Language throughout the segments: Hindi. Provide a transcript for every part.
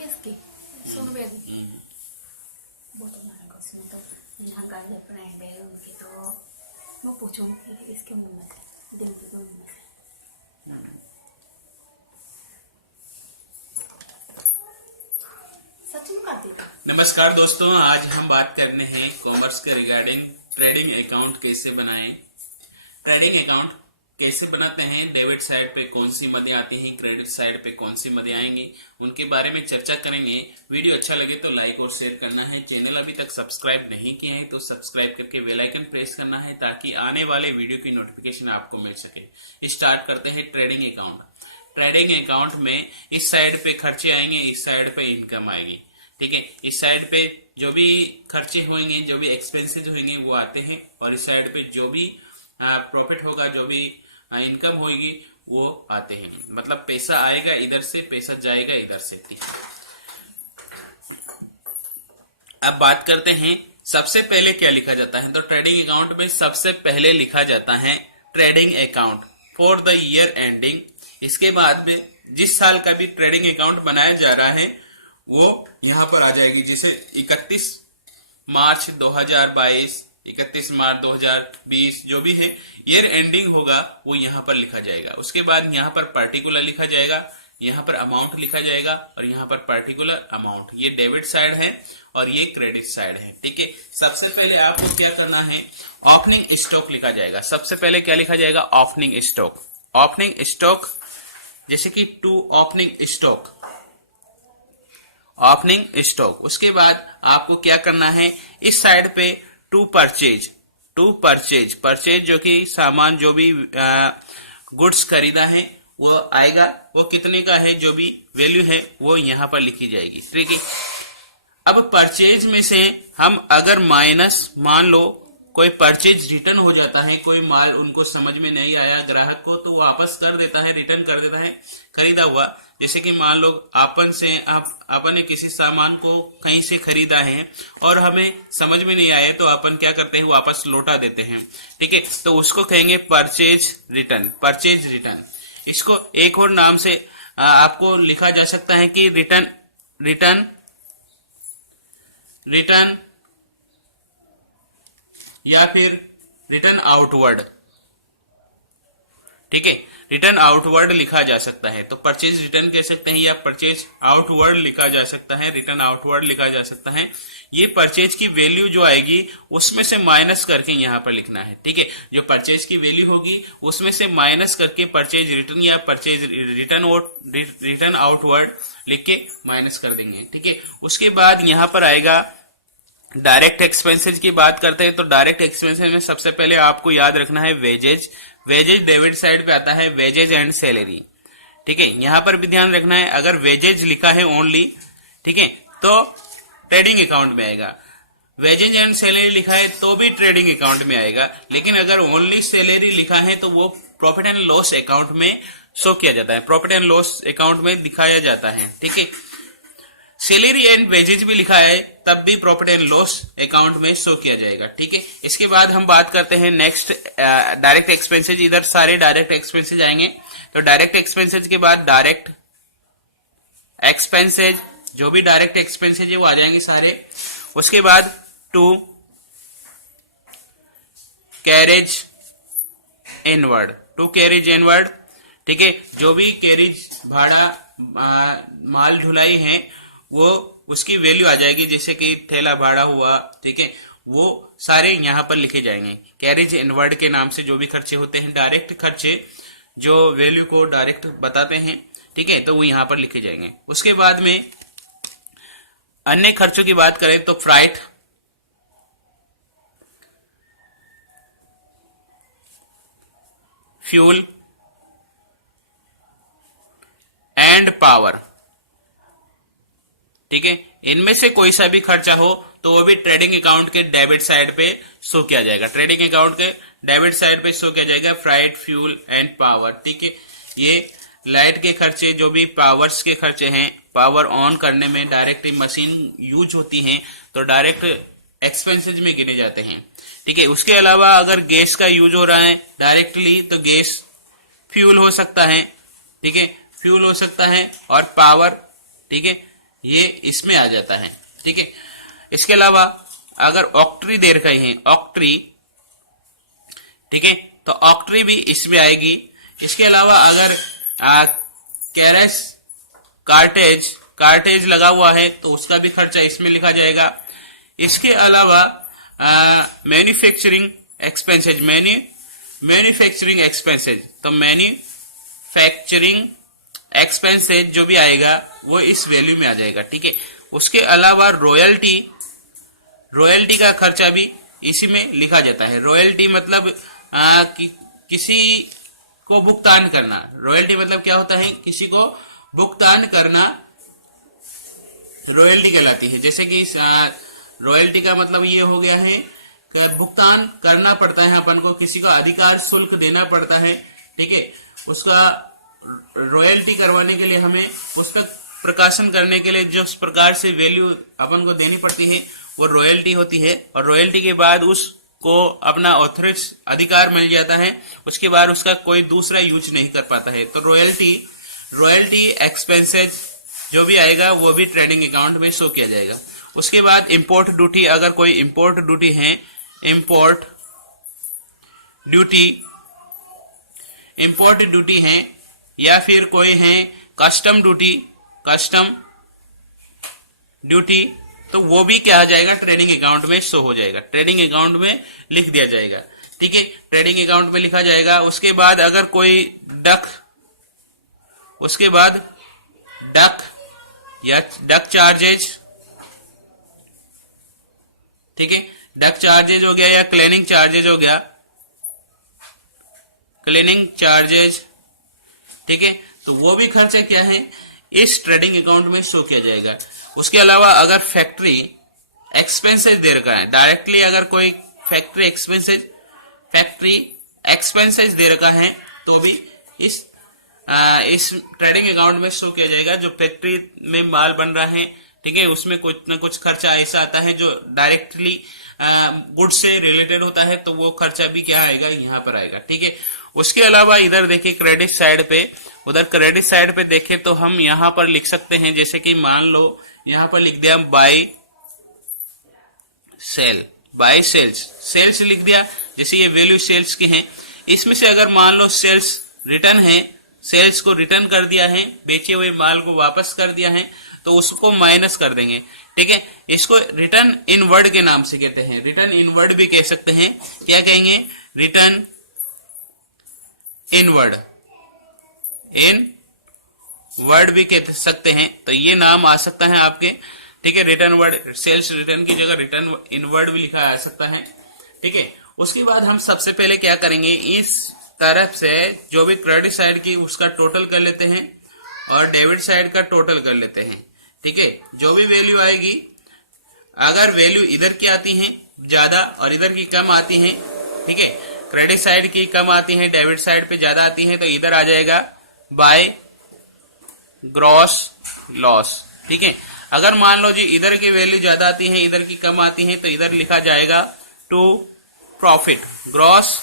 होगी इसकी 100 रुपये की। वो तो महंगा, उसमें तो महंगा ही ब्रांड है उनकी, तो मैं पूछूंगी इसके मुँह से, दिल के मुँह से। सच में करती थी। नमस्कार दोस्तों, आज हम बात करने हैं कॉमर्स के रिगार्डिंग ट्रेडिंग अकाउंट कैसे बनाएं। ट्रेडिंग अकाउंट कैसे बनाते हैं, डेबिट साइड पे कौन सी मदें आती हैं, क्रेडिट साइड पे कौन सी मदें आएंगी, उनके बारे में चर्चा करेंगे। वीडियो अच्छा लगे तो लाइक और शेयर करना है। चैनल अभी तक सब्सक्राइब नहीं किए हैं तो सब्सक्राइब करके बेल आइकन प्रेस करना है ताकि आने वाले वीडियो की नोटिफिकेशन आपको मिल सके। स्टार्ट करते हैं ट्रेडिंग अकाउंट। ट्रेडिंग अकाउंट में इस साइड पे खर्चे आएंगे, इस साइड पे इनकम आएगी। ठीक है, इस साइड पे जो भी खर्चे होंगे, जो भी एक्सपेंसेस होंगे वो आते हैं, और इस साइड पे जो भी प्रॉफिट होगा, जो भी इनकम होगी वो आते हैं। मतलब पैसा आएगा इधर से, पैसा जाएगा इधर से। ठीक है, अब बात करते हैं सबसे पहले क्या लिखा जाता है। तो ट्रेडिंग अकाउंट में सबसे पहले लिखा जाता है trading account for the year ending. इसके बाद में जिस साल का भी ट्रेडिंग अकाउंट बनाया जा रहा है वो यहां पर आ जाएगी। जैसे 31 मार्च 2022, 31 मार्च 2020 जो भी है ईयर एंडिंग होगा वो यहां पर लिखा जाएगा। उसके बाद यहां पर पर्टिकुलर लिखा जाएगा, यहां पर अमाउंट लिखा जाएगा, और यहां पर पर्टिकुलर अमाउंट। ये डेबिट साइड है और ये क्रेडिट साइड है। ठीक है, सबसे पहले आपको क्या करना है, ओपनिंग स्टॉक लिखा जाएगा। सबसे पहले क्या लिखा जाएगा, ओपनिंग स्टॉक। ओपनिंग स्टॉक जैसे कि to opening stock, opening stock. उसके बाद आपको क्या करना है, इस साइड पे to purchase, to purchase, purchase जो कि सामान जो भी गुड्स खरीदा है वो आएगा, वो कितने का है, जो भी वैल्यू है वो यहां पर लिखी जाएगी। ठीक है, अब परचेज में से हम अगर माइनस, मान लो कोई परचेज रिटर्न हो जाता है, कोई माल उनको समझ में नहीं आया ग्राहक को, तो वापस कर देता है, रिटर्न कर देता है खरीदा हुआ। जैसे कि मान लो अपन ने किसी सामान को कहीं से खरीदा है और हमें समझ में नहीं आया तो अपन क्या करते हैं, वापस लौटा देते हैं। ठीक है, तो उसको कहेंगे परचेज रिटर्न, परचेज रिटर्न। इसको एक और नाम से आपको लिखा जा सकता है कि रिटर्न, रिटर्न, रिटर्न, या फिर रिटर्न आउटवर्ड। ठीक है, रिटर्न आउटवर्ड लिखा जा सकता है। तो परचेज रिटर्न कह सकते हैं या परचेज आउटवर्ड लिखा जा सकता है, रिटर्न आउटवर्ड लिखा जा सकता है। ये परचेज की वैल्यू जो आएगी उसमें से माइनस करके यहां पर लिखना है। ठीक है, जो परचेज की वैल्यू होगी उसमें से माइनस करके परचेज रिटर्न या परचेज रिटर्न और रिटर्न आउटवर्ड लिख के माइनस कर देंगे। ठीक है, उसके बाद यहां पर आएगा डायरेक्ट एक्सपेंसेज की बात करते हैं। तो डायरेक्ट एक्सपेंसेज में सबसे पहले आपको याद रखना है वेजेज। वेजेज डेबिट साइड पे आता है, वेजेज एंड सैलरी। ठीक है, यहां पर भी ध्यान रखना है, अगर वेजेज लिखा है ओनली, ठीक है, तो ट्रेडिंग अकाउंट में आएगा। वेजेज एंड सैलरी लिखा है तो भी ट्रेडिंग अकाउंट में आएगा। लेकिन अगर ओनली सैलरी लिखा है तो वो प्रॉफिट एंड लॉस अकाउंट में शो किया जाता है, प्रॉफिट एंड लॉस अकाउंट में दिखाया जाता है। ठीक है, सैलरी एंड वेजेज भी लिखा है तब भी प्रॉफिट एंड लॉस अकाउंट में शो किया जाएगा। ठीक है, इसके बाद हम बात करते हैं नेक्स्ट डायरेक्ट एक्सपेंसेज। इधर सारे डायरेक्ट एक्सपेंसेज आएंगे। तो डायरेक्ट एक्सपेंसेज के बाद डायरेक्ट एक्सपेंसेज, जो भी डायरेक्ट एक्सपेंसेज है वो आ जाएंगे सारे। उसके बाद to carriage inward, to carriage inward. ठीक है, जो भी कैरेज भाड़ा माल ढुलाई है वो उसकी वैल्यू आ जाएगी, जैसे कि ठेला भाड़ा हुआ। ठीक है, वो सारे यहां पर लिखे जाएंगे कैरेज इनवर्ड के नाम से। जो भी खर्चे होते हैं डायरेक्ट खर्चे, जो वैल्यू को डायरेक्ट बताते हैं, ठीक है, तो वो यहां पर लिखे जाएंगे। उसके बाद में अन्य खर्चों की बात करें तो फ्राइट, फ्यूल एंड पावर। ठीक है, इनमें से कोई सा भी खर्चा हो तो वो भी ट्रेडिंग अकाउंट के डेबिट साइड पे शो किया जाएगा। ट्रेडिंग अकाउंट के डेबिट साइड पे शो किया जाएगा फ्राइट, फ्यूल एंड पावर। ठीक है, ये लाइट के खर्चे, जो भी पावर्स के खर्चे हैं, पावर ऑन करने में डायरेक्ट मशीन यूज होती है तो डायरेक्ट एक्सपेंसेज में गिने जाते हैं। ठीक है, उसके अलावा अगर गैस का यूज हो रहा है डायरेक्टली तो गैस फ्यूल हो सकता है। ठीक है, फ्यूल हो सकता है, और पावर, ठीक है, ये इसमें आ जाता है, ठीक है। इसके अलावा अगर ऑक्ट्री दे रखी है, ऑक्ट्री, ठीक है, तो ऑक्ट्री भी इसमें आएगी। इसके अलावा अगर कैरेस कार्टेज लगा हुआ है तो उसका भी खर्चा इसमें लिखा जाएगा। इसके अलावा मैन्युफैक्चरिंग एक्सपेंसेज, मैन्युफैक्चरिंग एक्सपेंसेज, तो मैन्युफैक्चरिंग एक्सपेंसेज जो भी आएगा वो इस वैल्यू में आ जाएगा, ठीक है। उसके अलावा रॉयल्टी का खर्चा भी इसी में लिखा जाता है। रॉयल्टी मतलब किसी को भुगतान करना। रॉयल्टी मतलब क्या होता है, किसी को भुगतान करना रॉयल्टी कहलाती है। जैसे कि रॉयल्टी का मतलब ये हो गया है कि भुगतान करना पड़ता है अपन को, किसी को अधिकार शुल्क देना पड़ता है, ठीक है। उसका रॉयल्टी करवाने के लिए हमें पुस्तक प्रकाशन करने के लिए जो प्रकार से वैल्यू अपन को देनी पड़ती है वो रॉयल्टी होती है। और रॉयल्टी के बाद उसको अपना ऑथोराइज अधिकार मिल जाता है, उसके बाद उसका कोई दूसरा यूज नहीं कर पाता है। तो रॉयल्टी एक्सपेंसेज जो भी आएगा वो भी ट्रेडिंग अकाउंट में शो किया जाएगा। उसके बाद इंपोर्ट ड्यूटी, अगर कोई इंपोर्ट ड्यूटी है, इंपोर्ट ड्यूटी है, या फिर कोई है कस्टम ड्यूटी, तो वो भी क्या आ जाएगा, ट्रेडिंग अकाउंट में शो हो जाएगा, ट्रेडिंग अकाउंट में लिख दिया जाएगा, ठीक है। ट्रेडिंग अकाउंट में लिखा जाएगा। उसके बाद अगर कोई डक चार्जेज, ठीक है, डक चार्जेज हो गया या क्लीनिंग चार्जेज हो गया, क्लीनिंग चार्जेज, ठीक है, तो वो भी खर्चा क्या है, इस ट्रेडिंग अकाउंट में शो किया जाएगा। उसके अलावा अगर फैक्ट्री एक्सपेंसेज दे रखा है, डायरेक्टली अगर कोई फैक्ट्री एक्सपेंसेज दे रखा है तो भी इस ट्रेडिंग अकाउंट में शो किया जाएगा। जो फैक्ट्री में माल बन रहा है, ठीक है, उसमें कुछ न कुछ खर्चा ऐसा आता है जो डायरेक्टली गुड से रिलेटेड होता है, तो वो खर्चा भी क्या आएगा, यहाँ पर आएगा, ठीक है। उसके अलावा इधर देखिए क्रेडिट साइड पे, उधर क्रेडिट साइड पे देखें तो हम यहाँ पर लिख सकते हैं, जैसे कि मान लो यहाँ पर लिख दिया बाय सेल्स लिख दिया, जैसे ये वैल्यू सेल्स की है। इसमें से अगर मान लो सेल्स रिटर्न है, सेल्स को रिटर्न कर दिया है, बेचे हुए माल को वापस कर दिया है, तो उसको माइनस कर देंगे, ठीक है। इसको रिटर्न इनवर्ड के नाम से कहते हैं, रिटर्न इनवर्ड भी कह सकते हैं। क्या कहेंगे, रिटर्न इनवर्ड भी कह सकते हैं। तो ये नाम आ सकता है आपके, ठीक है। रिटर्न वर्ड, सेल्स रिटर्न की जगह रिटर्न इनवर्ड भी लिखा आ सकता है, ठीक है। उसके बाद हम सबसे पहले क्या करेंगे, इस तरफ से जो भी क्रेडिट साइड की उसका टोटल कर लेते हैं और डेबिट साइड का टोटल कर लेते हैं, ठीक है। जो भी वैल्यू आएगी, अगर वैल्यू इधर की आती है ज्यादा और इधर की कम आती है, ठीक है, क्रेडिट साइड की कम आती है, डेबिट साइड पे ज्यादा आती है, तो इधर आ जाएगा बाय ग्रॉस लॉस, ठीक है। अगर मान लो जी इधर की वैल्यू ज्यादा आती है, इधर की कम आती है, तो इधर लिखा जाएगा टू प्रॉफिट, ग्रॉस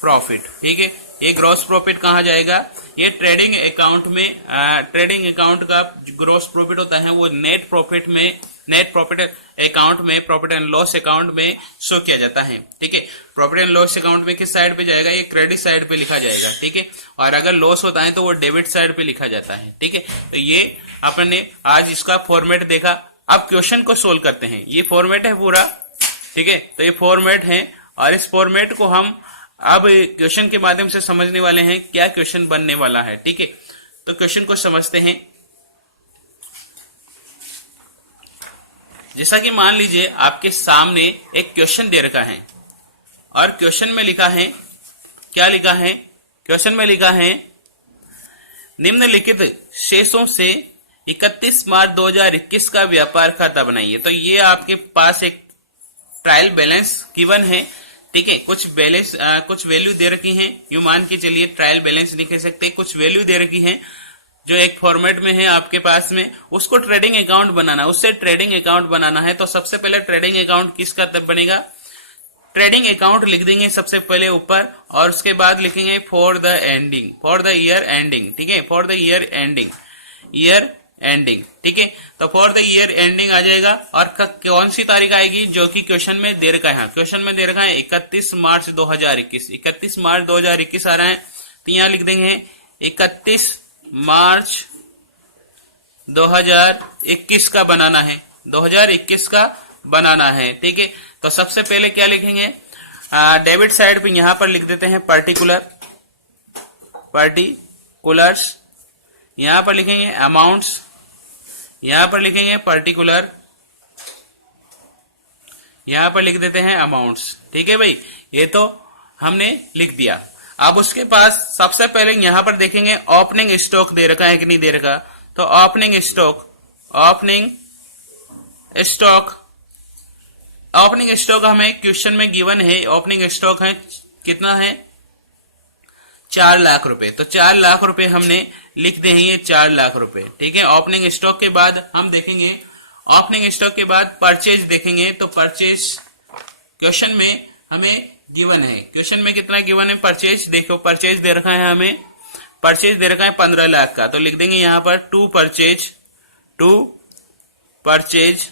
प्रॉफिट, ठीक है। ये ग्रॉस प्रॉफिट कहाँ जाएगा, ये ट्रेडिंग अकाउंट में, ट्रेडिंग अकाउंट का ग्रॉस प्रॉफिट होता है वो नेट प्रॉफिट अकाउंट में, प्रॉफिट एंड लॉस अकाउंट में शो किया जाता है, ठीक है। प्रॉफिट एंड लॉस अकाउंट में किस साइड पे जाएगा, ये क्रेडिट साइड पे लिखा जाएगा, ठीक है। और अगर लॉस होता है तो वो डेबिट साइड पे लिखा जाता है, ठीक है। तो ये अपन ने आज इसका फॉर्मेट देखा। अब क्वेश्चन को सोल्व करते हैं। ये फॉर्मेट है पूरा, ठीक है। तो ये फॉर्मेट है और इस फॉर्मेट को हम अब क्वेश्चन के माध्यम से समझने वाले हैं, क्या क्वेश्चन बनने वाला है, ठीक है। तो क्वेश्चन को समझते हैं। जैसा कि मान लीजिए आपके सामने एक क्वेश्चन दे रखा है और क्वेश्चन में लिखा है, क्या लिखा है, क्वेश्चन में लिखा है निम्नलिखित शेषों से 31 मार्च 2021 का व्यापार खाता बनाइए। तो ये आपके पास एक ट्रायल बैलेंस गिवन है, ठीक है। कुछ वैल्यू दे रखी हैं, यू मान के चलिए ट्रायल बैलेंस नहीं कह सकते, कुछ वैल्यू दे रखी हैं जो एक फॉर्मेट में है आपके पास में, उसको ट्रेडिंग अकाउंट बनाना, उससे ट्रेडिंग अकाउंट बनाना है। तो सबसे पहले ट्रेडिंग अकाउंट किसका तब बनेगा, ट्रेडिंग अकाउंट लिख देंगे सबसे पहले ऊपर और उसके बाद लिखेंगे फॉर द ईयर एंडिंग, ठीक है, फॉर द ईयर एंडिंग, ठीक है। तो फॉर द ईयर एंडिंग आ जाएगा, और कौन सी तारीख आएगी जो कि क्वेश्चन में दे रखा है, क्वेश्चन में दे रखा है 31 मार्च 2021, 31 मार्च 2021 आ रहा है, तो यहां लिख देंगे 31 मार्च 2021 का बनाना है, 2021 का बनाना है, ठीक है। तो सबसे पहले क्या लिखेंगे, डेबिट साइड पे यहां पर लिख देते हैं पर्टिकुलर्स, यहां पर लिखेंगे अमाउंट्स, यहां पर लिखेंगे पर्टिकुलर, यहां पर लिख देते हैं अमाउंट्स, ठीक है भाई। ये तो हमने लिख दिया। अब उसके पास सबसे पहले यहां पर देखेंगे ओपनिंग स्टॉक दे रखा है कि नहीं दे रखा, तो ओपनिंग स्टॉक हमें क्वेश्चन में गिवन है, ओपनिंग स्टॉक है कितना है 4 लाख रुपए, तो 4 लाख रुपए हमने लिख दे हैं, ये 4 लाख रुपए, ठीक है। ओपनिंग स्टॉक के बाद हम देखेंगे, ओपनिंग स्टॉक के बाद परचेज देखेंगे, तो परचेज क्वेश्चन में हमें गिवन है, क्वेश्चन में कितना गिवन है परचेज, देखो परचेज दे रखा है हमें, परचेज दे रखा है 15 लाख का, तो लिख देंगे यहां पर टू परचेज